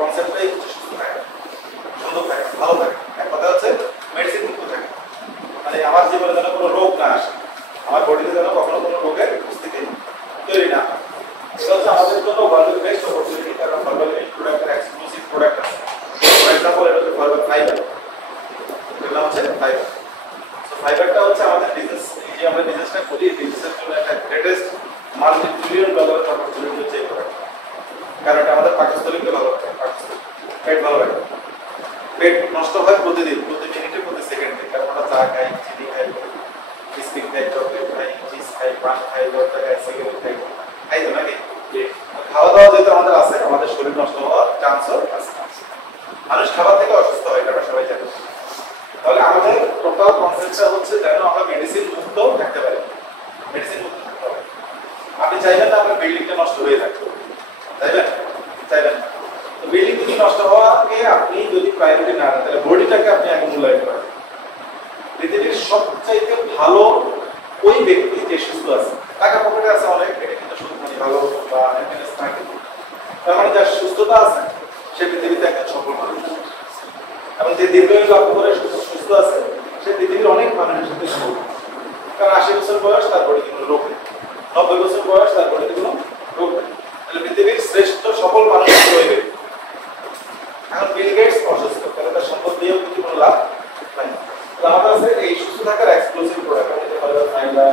কনসেপ্টটাই হচ্ছে সুস্থ থাকা, সুন্দর থাকা, ভালো থাকা। এক কথা হচ্ছে মেডিসিন মুক্ত থাকা, মানে আমার জীবনে যেন কোনো রোগ না আসে, আমার বডিতে যেন কখনো কোনো রোগের উপস্থিতি তৈরি না হয়। এটা হচ্ছে আমাদের জন্য ওয়ার্ল্ডের বেস্ট অপরচুনিটি, কারণ ফরমালিন প্রোডাক্টের এক্সক্লুসিভ প্রোডাক্ট আছে। ফর এক্সাম্পল এটা হচ্ছে ফরমাল ফাইবার, এটা হচ্ছে ফাইবার। সো ফাইবারটা হচ্ছে আমাদের বিজনেস, এই যে আমরা বিজনেসটা করি, বিজনেসের জন্য একটা গ্রেটেস্ট মাল্টি-বিলিয়ন ডলারের অপরচুনিটি হচ্ছে এই প্রোডাক্ট। কারণ এটা আমাদের পাকস্থলীকে ভালো রাখে, পেট ভালো রাখে। পেট নষ্ট হয় প্রতিদিন, প্রতি মিনিটে, প্রতি সেকেন্ডে, কারণ আমরা চা খাই, চিনি খাই, বিস্কিট খাই, চকলেট খাই, চিজ খাই, পান খাই, দরজা খাই, সিগারেট খাই, খাই তো নাকি? খাওয়া দাওয়া যেহেতু আমাদের আছে, আমাদের শরীর নষ্ট হওয়ার চান্সও আছে। মানুষ খাবার থেকে অসুস্থ হয়, এটা আমরা সবাই জানি। তাহলে আমাদের টোটাল কনসেপ্টটা হচ্ছে যেন আমরা মেডিসিন মুক্ত থাকতে পারি, মেডিসিন মুক্ত থাকতে হবে। আপনি চাইবেন না আপনার বিল্ডিংটা নষ্ট হয়ে থাকবে, চাইবেন? চাইবেন না। তো বিল্ডিং যদি নষ্ট হওয়াকে আপনি যদি প্রায়োরিটি না দেন, তাহলে বডিটাকে আপনি আগে মূল্যায়ন করেন। পৃথিবীর সবচাইতে ভালো ওই ব্যক্তি যে সুস্থ আছে, টাকা পকেটে আছে অনেক, এটা কিন্তু মানে ভালো বা হ্যাপিনেস থাকে, তার মানে যার সুস্থতা আছে সে পৃথিবীতে একটা সফল মানুষ। এবং যে দীর্ঘায়ু লাভ করে সুস্থ আছে সে পৃথিবীর অনেক মানুষের সাথে সফল। কারণ 80 বছর বয়স তার বডি কোনো রোগ নেই, 90 বছর বয়স তার বডিতে কোনো রোগ নেই। তাহলে পৃথিবীর শ্রেষ্ঠ সফল মানুষ রয়েছে। এখন বিল গেটস অসুস্থ, তাহলে তার সম্পদ দিয়েও কিছু কোনো লাভ নাই। আমাদের আছে এই সুস্থ থাকার এক্সক্লুসিভ প্রোডাক্ট, আমাদের ফরওয়ার্ড ফাইবার,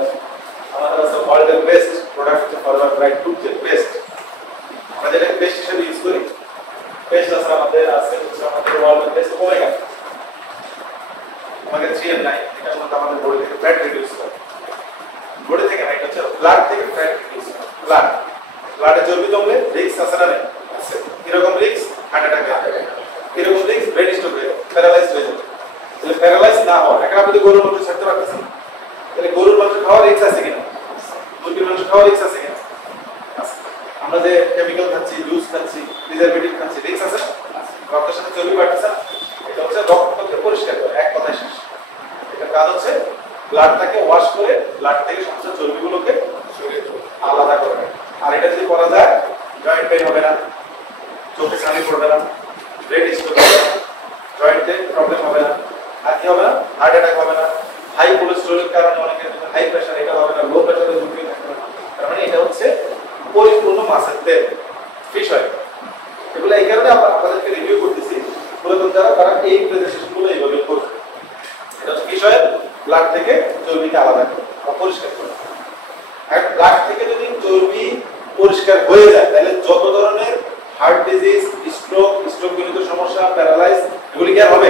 আমাদের আছে ওয়ার্ল্ডের বেস্ট প্রোডাক্ট হচ্ছে ফরওয়ার্ড ব্রাইট টুথজেল বেস্ট। আমরা যেটা বেস্ট হিসেবে ইউজ করি, বেস্ট আছে আমাদের আছে হচ্ছে আমাদের ওয়ার্ল্ডের বেস্ট ওমেগা, ওমেগা 3 এর 9, এটা আমাদের বডি থেকে ফ্যাট রিডিউস করে, বডি থেকে না, এটা হচ্ছে ব্লাড থেকে ফ্যাট রিডিউস করে। ব্লাডে চর্বি জমলে রিস্ক আছে না নেই? আছে। কিরকম রিস্ক? হার্ট অ্যাটাক হবে, কিরকম রিস্ক? ব্রেন স্ট্রোক হয়ে যাবে, প্যারালাইজড হয়ে যাবে। তাহলে প্যারালাইজ না হওয়া, এখন আপনি গরুর মাংস ছাড়তে পারতেছেন, তাহলে গরুর মাংস খাওয়ার রিস্ক আছে কিনা? মুরগির মাংস খাওয়ার রিস্ক আছে কিনা? আমরা যে কেমিক্যাল খাচ্ছি, জুস খাচ্ছি, প্রিজারভেটিভ খাচ্ছি, রিস্ক আছে? রক্তের সাথে চর্বি বাড়তেছে, এটা হচ্ছে রক্তকে পরিষ্কার করে, এক কথায় শেষ। এটার কাজ হচ্ছে ব্লাডটাকে ওয়াশ করে ব্লাড থেকে সমস্ত চর্বিগুলোকে আলাদা করে। আর এটা যদি করা যায়, জয়েন্ট পেইন হবে না, চোখে ছানি পড়বে না, ব্রেন স্ট্রোক হবে না, জয়েন্টে প্রবলেম হবে না, আর কি হবে না? হার্ট অ্যাটাক হবে না, হাই কোলেস্টেরলের কারণে অনেকের হাই প্রেশার, এটা হবে না, লো প্রেশারের ঝুঁকি থাকবে না। তার মানে এটা হচ্ছে পরিপূর্ণ মাছের তেল, ফিশ অয়েল। এগুলো এই কারণে আপনাদেরকে রিভিউ করতেছি, মূলত যারা তারা এই প্রেজেন্টেশনগুলো এইভাবে করবে। এটা হচ্ছে ফিশ অয়েল, ব্লাড থেকে চর্বিকে আলাদা করে পরিষ্কার করে। আর ব্লাড থেকে যদি চর্বি পরিষ্কার হয়ে যায়, তাহলে যত ধরনের হার্ট ডিজিজ, স্ট্রোকজনিত সমস্যা, প্যারালাইজ, এগুলি কি আর হবে?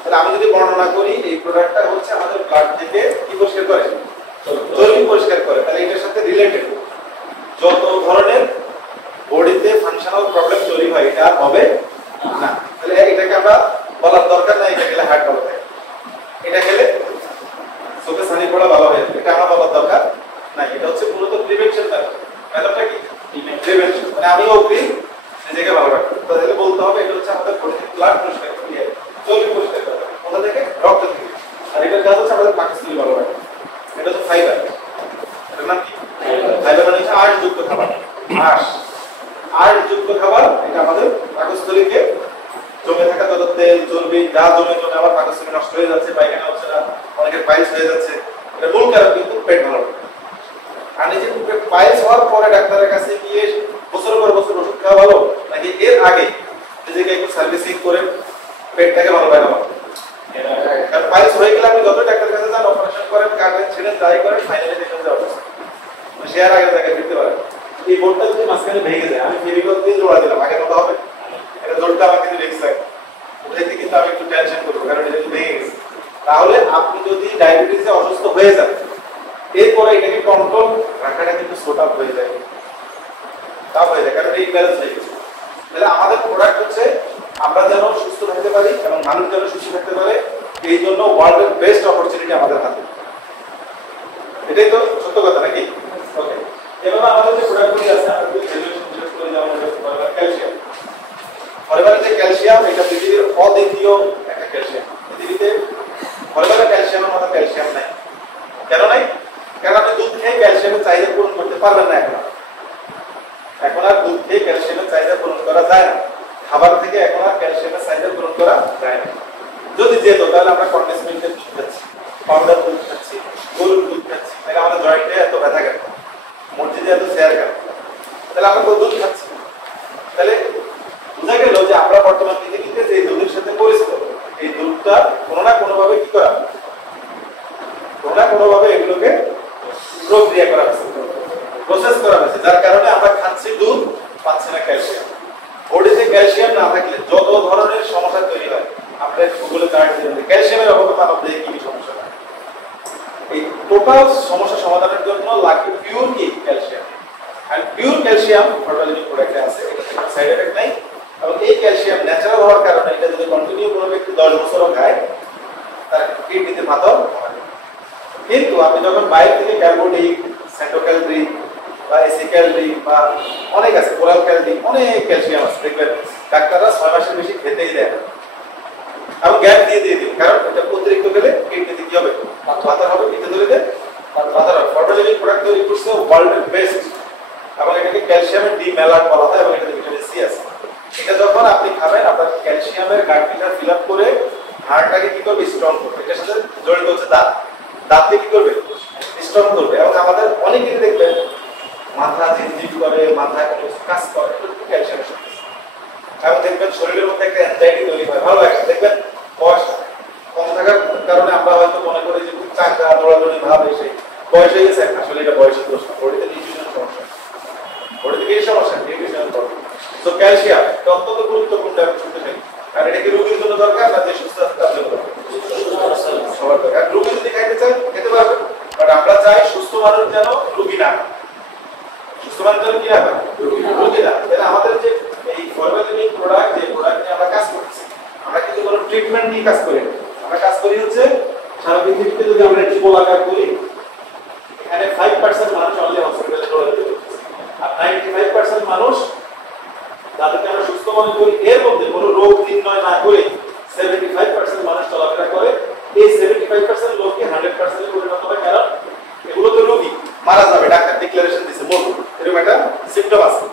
তাহলে আমি যদি বর্ণনা করি, এই প্রোডাক্টটা হচ্ছে আমাদের ব্লাড থেকে কি পরিষ্কার করে? চর্বি পরিষ্কার করে। তাহলে এটার সাথে রিলেটেড যত ধরনের বডিতে ফাংশনাল প্রবলেম তৈরি হয়, এটা আর হবে না। তাহলে এটাকে আমরা বলার দরকার নাই এটা খেলে হার্ট ভালো থাকে, এটা খেলে চোখে ছানি পড়া ভালো হয়, এটা আমরা বলার দরকার নাই। এটা হচ্ছে মূলত প্রিভেনশন মেথড। মেথডটা কি? প্রিভেনশন, মানে আমি অগ্রিম নিজেকে ভালো রাখবো। তাহলে বলতে হবে এটা হচ্ছে আমাদের বডি থেকে ব্লাড পরিষ্কার করে, চর্বি পরিষ্কার করে, কোথা থেকে? রক্ত থেকে। আর এটার কাজ হচ্ছে আমাদের পাকস্থলী ভালো রাখা। এটা হচ্ছে ফাইবার। এটার নাম কি? ফাইবার মানে হচ্ছে আঁশযুক্ত খাবার। আঁশযুক্ত খাবার, এটা আমাদের পাকস্থলীকে জমে থাকা যত তেল, চর্বি যা জমে জমে আমার পাকস্থলী নষ্ট হয়ে যাচ্ছে, পায়খানা হচ্ছে না, অনেকের পাইলস হয়ে যাচ্ছে, এটা মূল কারণ কিন্তু পেট ভালো না। আর এই যে পাইলস হওয়ার পরে ডাক্তারের কাছে গিয়ে বছর পর বছর ওষুধ খাওয়া ভালো, নাকি এর আগে নিজেকে একটু সার্ভিসিং করে পেটটাকে ভালো রাখা? কারণ পাইলস হয়ে গেলে আপনি যত ডাক্তারের কাছে যান, অপারেশন করেন, কাটেন, ছেড়েন, যাই করেন, ফাইনালি দেখেন যে অবস্থা সে আর আগের জায়গায় ফিরতে পারে। এই বোর্ডটা যদি মাঝখানে ভেঙে যায়, আমি ফেভিকল দিয়ে জোড়া দিলাম, আগে মতো হবে? এটা জোরটা আমার কিন্তু রিস্ক থাকে, ওটাতে কিন্তু আমি একটু টেনশন করবো, কারণ এটা যদি ভেঙে গেছে। তাহলে আপনি যদি ডায়াবেটিসে অসুস্থ হয়ে যান, এরপরে এটাকে কন্ট্রোল রাখাটা কিন্তু সোট আপ হয়ে যায়, তাও হয়ে যায়, কারণ এই ব্যালেন্স হয়ে গেছে। তাহলে আমাদের প্রোডাক্ট হচ্ছে আমরা যেন সুস্থ থাকতে পারি এবং মানুষ যেন সুস্থ থাকতে পারে, এই জন্য ওয়ার্ল্ডের বেস্ট অপরচুনিটি আমাদের হাতে। এটাই তো সত্য কথা নাকি? ওকে, এবার আমাদের যে প্রোডাক্টগুলি আছে, আমরা যদি ভ্যালুয়েশন শেষ করে যাওয়া ক্যালসিয়াম। ফরএভার যে ক্যালসিয়াম, এটা পৃথিবীর অদ্বিতীয় একটা ক্যালসিয়াম। পৃথিবীতে ফরএভার ক্যালসিয়ামের মতো ক্যালসিয়াম নাই। কেন নাই? কারণ আপনি দুধ খেয়ে ক্যালসিয়ামের চাহিদা পূরণ করতে পারবেন না। এখন আর দুধ খেয়ে ক্যালসিয়ামের চাহিদা পূরণ করা যায় না। খাবার থেকে এখন আর ক্যালসিয়ামের চাহিদা পূরণ করা যায় না। যদি যেত তাহলে আমরা কন্ডেন্স মিল্কের দুধ খাচ্ছি, পাউডার দুধ খাচ্ছি, গরুর দুধ খাচ্ছি, তাহলে আমাদের জয়েন্টে এত ব্যথা কেন, মসজিদে এত চেয়ার কেন, তাহলে আমরা দুধ খাচ্ছি। তাহলে বোঝা গেল যে আমরা বর্তমান পৃথিবীতে যে দুধের সাথে পরিচিত, এই দুধটা কোনো না কোনোভাবে কি করা, কোনো না কোনোভাবে এগুলোকে প্রক্রিয়া করা হয়েছে, প্রসেস করা হয়েছে, যার কারণে আমরা খাচ্ছি দুধ, পাচ্ছি না ক্যালসিয়াম। বডিতে ক্যালসিয়াম না থাকলে যত ধরনের সমস্যা তৈরি হয়, আপনার গুগলে সার্চ দিবেন ক্যালসিয়ামের অভাবে মানব দেহে কি সমস্যা হয়। এই টোটাল সমস্যা সমাধানের জন্য লাগবে পিওর কি ক্যালসিয়াম। আর পিওর ক্যালসিয়াম ফর্মালিন প্রোডাক্টে আছে, এটা কোনো সাইড এফেক্ট নাই। এবং এই ক্যালসিয়াম ন্যাচারাল হওয়ার কারণে এটা যদি কন্টিনিউ কোনো ব্যক্তি 10 বছরও খায়, তার কিডনিতে পাথর হয়। কিন্তু আপনি যখন বাইরে থেকে ক্যালবোডিক, সাইটোক্যালড্রিক বা এসিক্যালড্রিক বা অনেক আছে, কোরাল ক্যালড্রিক, অনেক ক্যালসিয়াম আছে, দেখবেন ডাক্তাররা 6 মাসের বেশি খেতেই দেয় না, এবং গ্যাপ দিয়ে দিবে, কারণ এটা অতিরিক্ত গেলে কিডনিতে কি হবে, পাথর হবে, কিডনি ধরে দেয় পাথর হবে। ফর্মালিন প্রোডাক্ট তৈরি করছে ওয়ার্ল্ডের বেস্ট, এবং এটাকে ক্যালসিয়ামের ডি মেলাট বলা হয়, এবং এটাতে ভিটামিন সি আছে। এটা যখন আপনি খাবেন, আপনার ক্যালসিয়ামের ঘাটতিটা ফিল আপ করে হাড়টাকে কি করবে, স্ট্রং করবে। এটার সাথে জড়িত হচ্ছে দাঁত, দাঁতকে কি করবে, স্ট্রং করবে। এবং আমাদের অনেকেই দেখবেন মাথা ঝিমঝিম করে, মাথা কোনো কাজ করে, এটা ক্যালসিয়ামের সাথে। এবং দেখবেন শরীরের মধ্যে একটা অ্যাংজাইটি তৈরি হয়, ভালো লাগে। দেখবেন বয়স কম থাকার কারণে আমরা হয়তো মনে করি যে খুব চাঙ্গা দৌড়াদৌড়ি ভাব এসে বয়স হয়ে গেছে, আসলে এটা বয়সের দোষ না, বডিতে নিউট্রিশন সমস্যা, বডিতে কি সমস্যা, নিউট্রিশন প্রবলেম। তো ক্যালসিয়াম অত্যন্ত গুরুত্বপূর্ণ এবং শক্তিশালী। আর এটা কি রোগীর জন্য দরকার না যে সুস্থ আছে তার জন্য দরকার? সবার দরকার। রোগী যদি খাইতে চায় খেতে পারবে, বাট আমরা চাই সুস্থ মানুষ যেন রোগী না, সুস্থ মানুষ যেন কি না রোগী না। তাহলে আমাদের যে এই ফর্মালিন প্রোডাক্ট, যে প্রোডাক্ট নিয়ে আমরা কাজ করছি, আমরা কিন্তু কোনো ট্রিটমেন্ট নিয়ে কাজ করি না। আমরা কাজ করি হচ্ছে সারা পৃথিবীতে যদি আমরা ট্রিপল আকার করি, এখানে 5% মানুষ অনলি হসপিটালে দৌড়াতে হচ্ছে, আর 95% মানুষ যাদেরকে আমরা সুস্থ মনে করি, এর মধ্যে কোনো রোগ নির্ণয় না করে 75% মানুষ চলাফেরা করে। এই 75% লোককে 100% পরিণত হয়, কারণ এগুলো তো রোগী, মারা যাবে, ডাক্তার ডিক্লারেশন দিচ্ছে, মরবে, এরকম একটা সিম্পটম আছে।